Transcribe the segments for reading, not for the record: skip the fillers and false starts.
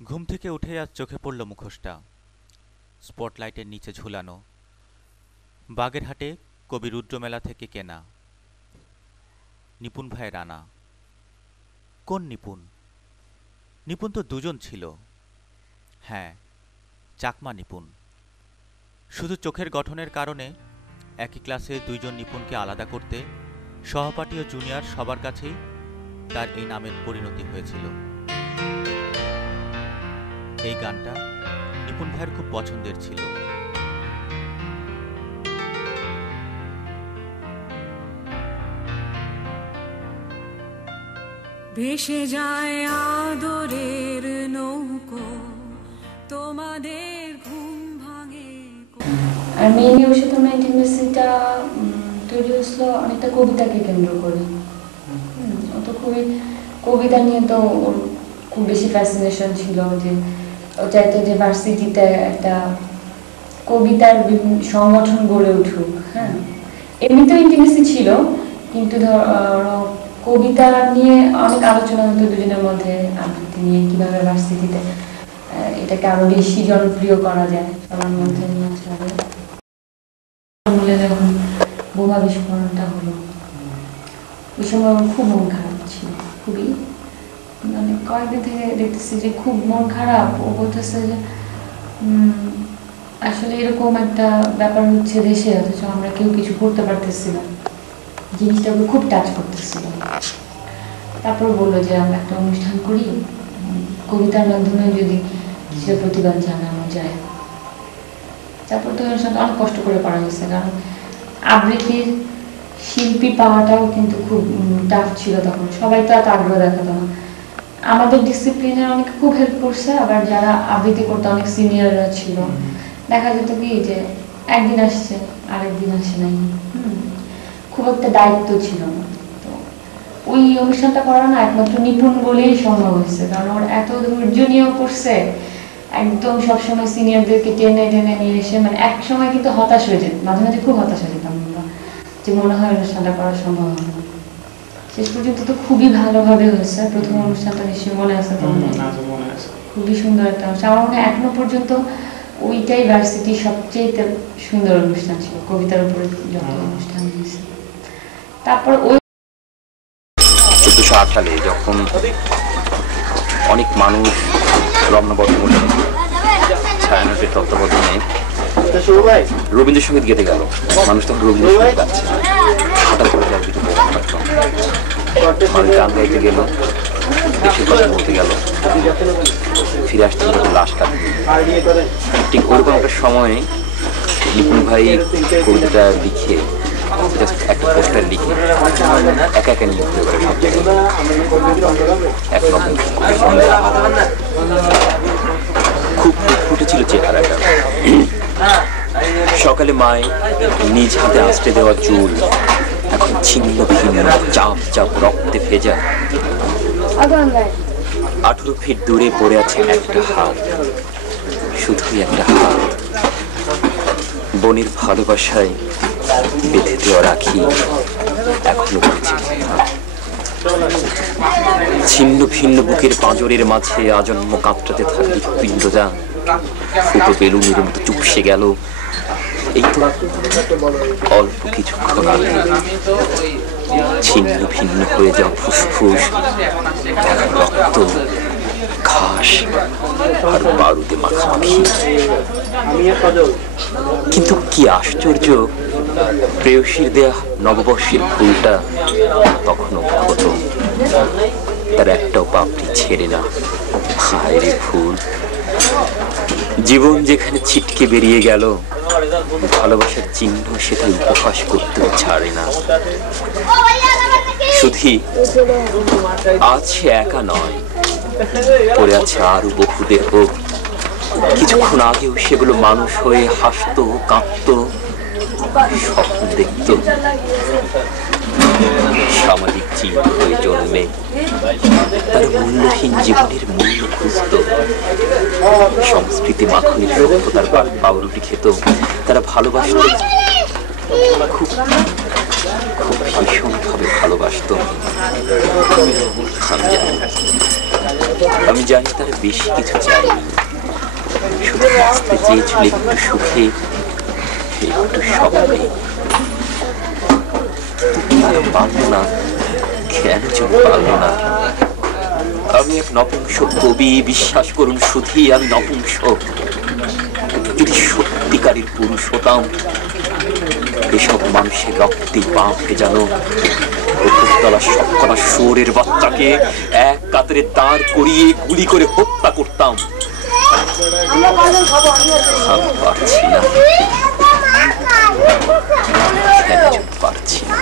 ঘুম থেকে উঠে আজ চোখে পড়ল মুখোশটা, স্পটলাইটের নিচে ঝুলানো। বাগেরহাটে কবি রুদ্রমেলা থেকে কেনা। নিপুণ ভাই রানা। কোন নিপুণ? নিপুণ তো দুজন ছিল। হ্যাঁ, চাকমা নিপুণ। শুধু চোখের গঠনের কারণে একই ক্লাসে দুইজন নিপুণকে আলাদা করতে সহপাঠী ও জুনিয়র সবার কাছেই তার এই নামের পরিণতি হয়েছিল। এই গানটা নিপুণ ভাইয়ের খুব পছন্দের ছিল। ভেসে যায় আদরের নৌকো, তোমাদের ঘুম ভাঙে। আর মেইনলি ওর সাথে আমার ইন্টিমেসিটা তৈরি হয়েছিল অনেকটা কবিতাকে কেন্দ্র করে। ও তো খুবই কবিতা নিয়ে তো ওর খুব বেশি ফ্যাসিনেশন ছিল, যে ও চাইতো যে ভার্সিটিতে একটা কবিতার সংগঠন গড়ে উঠুক। হ্যাঁ, এমনিতেও ইন্টিমেসি ছিল, কিন্তু ধরো কবিতা নিয়ে অনেক আলোচনা হতো দুজনের মধ্যে, আবৃত্তি নিয়ে কিভাবে ভার্সিটিতে এটাকে আরো বেশি জনপ্রিয় করা যায় সবার মধ্যে। যখন বোমা বিস্ফোরণটা হলো ওই সময় আমার খুব মন খারাপ ছিল, খুবই, মানে কয়েকদিন থেকে দেখতেছি যে খুব মন খারাপ। ও বলতেছে যে আসলে এরকম একটা ব্যাপার হচ্ছে দেশে, অথচ আমরা কেউ কিছু করতে পারতেছি না। জিনিসটাকে খুব টাচ করতেছিল। তারপর বললো যে আমরা একটা অনুষ্ঠান করি, কবিতার মাধ্যমে যদি কিছু প্রতিবাদ জানানো যায়। তারপর তো অনুষ্ঠানটা অনেক কষ্ট করে করা হয়েছে, কারণ আবৃত্তির শিল্পী পাওয়াটাও কিন্তু খুব টাফ ছিল তখন। সবাই তো এত আগ্রহ দেখাতো না। আমাদের ডিসিপ্লিনের অনেকে খুব হেল্প করছে, আবার যারা আবৃত্তি করতে অনেক সিনিয়ররা ছিল, দেখা যেত কি যে একদিন আসছে আরেকদিন আসে নাই। খুব একটা দায়িত্ব ছিল না। তো ওই অনুষ্ঠানটা করা না একমাত্র নিপুণ বলেই সম্ভব হয়েছে, কারণ ওর এত ধৈর্য নিয়েও করছে, একদম সবসময় সিনিয়রদেরকে টেনে টেনে নিয়ে এসে, মানে এক সময় কিন্তু হতাশ হয়ে যেত, মাঝে মাঝে খুব হতাশ হয়ে যেতাম আমরা, যে মনে হয় অনুষ্ঠানটা করা সম্ভব হবে না। শেষ পর্যন্ত তো খুবই ভালোভাবে হয়েছে। প্রথম অনুষ্ঠানটা নিশ্চয়ই মনে আছে তোমাদের? খুবই সুন্দর একটা অনুষ্ঠান। আমার মনে হয় এখনো পর্যন্ত ওইটাই ভার্সিটির সবচেয়ে সুন্দর অনুষ্ঠান ছিল, কবিতার উপরে যত অনুষ্ঠান হয়েছে। তারপর ওই 1408 সালে যখন অনেক মানুষ রমনাবদ্ধ ছায়ানটের তত্ত্বাবধানে রবীন্দ্রসঙ্গীত গেতে গেল, মানুষ তখন রবীন্দ্রসঙ্গীত গাচ্ছে, হঠাৎ করে যায় দুটো মানুষ গান গাইতে গেল, দেশের কথা বলতে গেল, ফিরে আসতে লাশ কাটে। ঠিক ওরকম একটা সময়ে নিপুণ ভাই কবিতাটা লিখে একটা পোস্টার লিখে একা একা নিয়ে ঘুরে বেড়ায় সব জায়গায়, একরকম খুব ফুটে ছিল চেহারাটা। সকালে মায় নিজ হাতে আঁচড়ে দেওয়া চুল এখন ছিন্ন ভিন্ন চাপ চাপ রক্তে ভেজা। 18 ফিট দূরে পড়ে আছে একটা হাত, শুধুই একটা হাত। বনের ভালোবাসায় বেঁধে দেওয়া রাখি এখনো পড়েছে। ছিন্ন ভিন্ন বুকের পাঁজরের মাঝে আজন্ম কাঁপটাতে থাকলে পিণ্ডটা ফুটো বেলুনের মতো চুপসে গেল। এই তো অল্প কিছুক্ষণ আগে ছিন্ন ভিন্ন হয়ে যাওয়া ফুসফুস রক্ত, ঘাস আর বারুদে মাখামাখি। কিন্তু কি আশ্চর্য, প্রেয়সীর দেয়া নববর্ষের ফুলটা তখনও ক্ষত, তার একটাও পাপড়ি ছেড়ে না। হায় রে ফুল, জীবন যেখানে ছিটকে বেরিয়ে গেল, ভালোবাসার চিহ্ন সেটা উপহাস করতেও ছাড়ে না। শুধু আজ সে একা নয়, পড়ে আছে আরো বহু দেহ। কিছুক্ষণ আগেও সেগুলো মানুষ হয়ে হাসতো, কাঁদতো, স্বপ্ন দেখত। সামাজিক চিহ্ন হয়ে জন্মে তারা মূল্যহীন জীবনের মূল্য খুঁজত। সংস্কৃতি মাখনের সভ্যতার পাউরুটি খেত, তারা ভালোবাসত খুব খুব ভীষণভাবে ভালোবাসত। আমি জানি তার বেশি কিছু চাই, শুধু বাঁচতে চেয়েছিল একটু সুখে, একটু স্বপ্নে। পারল না, কেন চোখ পারল না? আমি এক নপুংসক কবি, বিশ্বাস করুন শুধু আমি নপুংসক। যদি সত্যিকারের পুরুষ হতাম, এসব মানুষের রক্তে পা ভেজানো উপরতলা সবকটা শুয়োরের বাচ্চাকে এক কাতারে দাঁড় করিয়ে গুলি করে হত্যা করতাম। আমি পারছি না, পারছি না।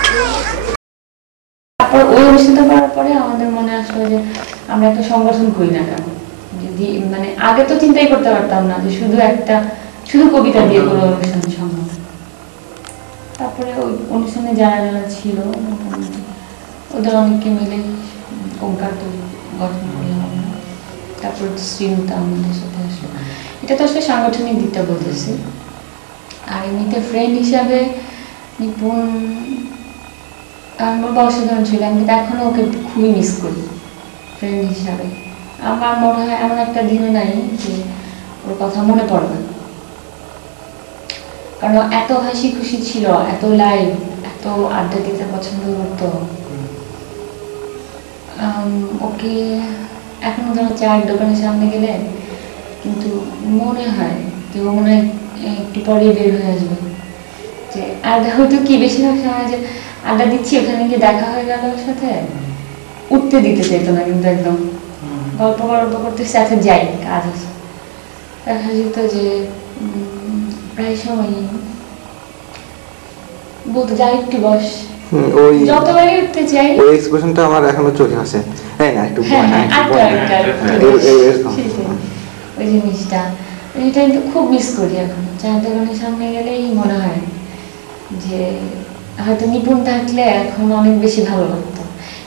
তারপর ওই অনুষ্ঠানটা করার পরে আমাদের মনে আসলো যে আমরা একটা সংগঠন করি না কেন। যদি মানে আগে তো চিন্তাই করতে পারতাম না যে শুধু কবিতা দিয়ে কোনো অনুষ্ঠান সম্ভব। তারপরে ওই অনুষ্ঠানে যারা যারা ছিল মোটামুটি ওদের অনেককে মিলে ওঙ্কার তো গঠন করলাম আমরা। তারপর শ্রীমতা আমাদের সাথে আসলো। এটা তো আসলে সাংগঠনিক দিকটা বলতেছি। আর এমনিতে ফ্রেন্ড হিসাবে নিপুণ আমার অসাধারণ ছিল। আমি কিন্তু এখনো ওকে খুবই মিস করি ফ্রেন্ড হিসাবে। আমার মনে হয় এমন একটা দিনও নাই যে ওর কথা মনে পড়বে, কারণ এত হাসি খুশি ছিল, এত লাইভ, এত আড্ডা দিতে পছন্দ করতো। ওকে এখনো ধরো চায়ের দোকানের সামনে গেলে কিন্তু মনে হয় যে ও মনে হয় একটু পরে বের হয়ে আসবে। যে আড্ডা হয়তো কি বেশিরভাগ সময় যে আড্ডা দিচ্ছি, ওখানে গিয়ে দেখা হয়ে গেল ওর সাথে, উঠতে দিতে চাইতো না কিন্তু একদম গল্প করতে সাথে যাই কাজ আছে। দেখা যেত যে প্রায় সময় বলতে যাই একটু বস, যতবারই উঠতে চাই ওই এক্সপ্রেশনটা আমার এখনো চোখে আসে। হ্যাঁ না একটু ওই জিনিসটা এটা কিন্তু খুব মিস করি এখন। চায়ের দোকানের সামনে গেলেই মনে হয় যে হয়তো নিপুণ থাকলে এখন অনেক বেশি ভালো লাগতো।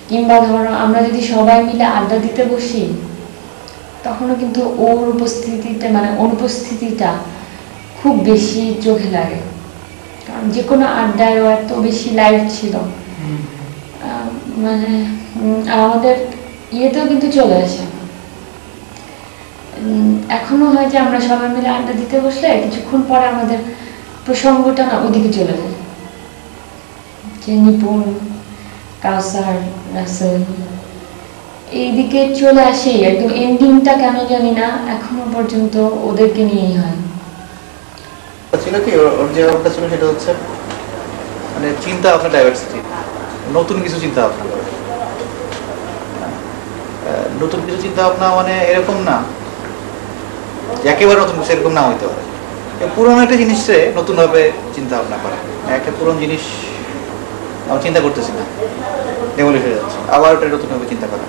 কিংবা ধরো আমরা যদি সবাই মিলে আড্ডা দিতে বসি, তখনও কিন্তু ওর উপস্থিতিতে মানে অনুপস্থিতিটা খুব বেশি চোখে লাগে। কারণ যে কোনো আড্ডায় ও এত বেশি লাইভ ছিল, মানে আমাদের ইয়েতেও কিন্তু চলে আসে। এখনো হয় যে আমরা সবাই মিলে আড্ডা দিতে বসলে কিছুক্ষণ পরে আমাদের প্রসঙ্গটা না ওদিকে চলে যায়, যে নিপুণ, কাউসার, রাসেল এইদিকে চলে আসে। একদম এন্ডিংটা কেন জানি না এখনো পর্যন্ত ওদেরকে নিয়েই হয়। ছিল কি ওর যে ব্যাপারটা ছিল সেটা হচ্ছে মানে চিন্তা ভাবনা, ডাইভার্সিটি, নতুন কিছু চিন্তা ভাবনা করে। নতুন কিছু চিন্তা ভাবনা মানে এরকম না একেবারে নতুন কিছু, এরকম না হইতে পারে। পুরোনো একটা জিনিসে নতুন ভাবে চিন্তা ভাবনা করা। একটা পুরোনো জিনিস আমি চিন্তা করতেছি না, ডেমোলিশ হয়ে যাচ্ছে, আবার ওটা নতুন ভাবে চিন্তা করা,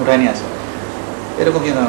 উঠায় নিয়ে আসে, এরকম চিন্তা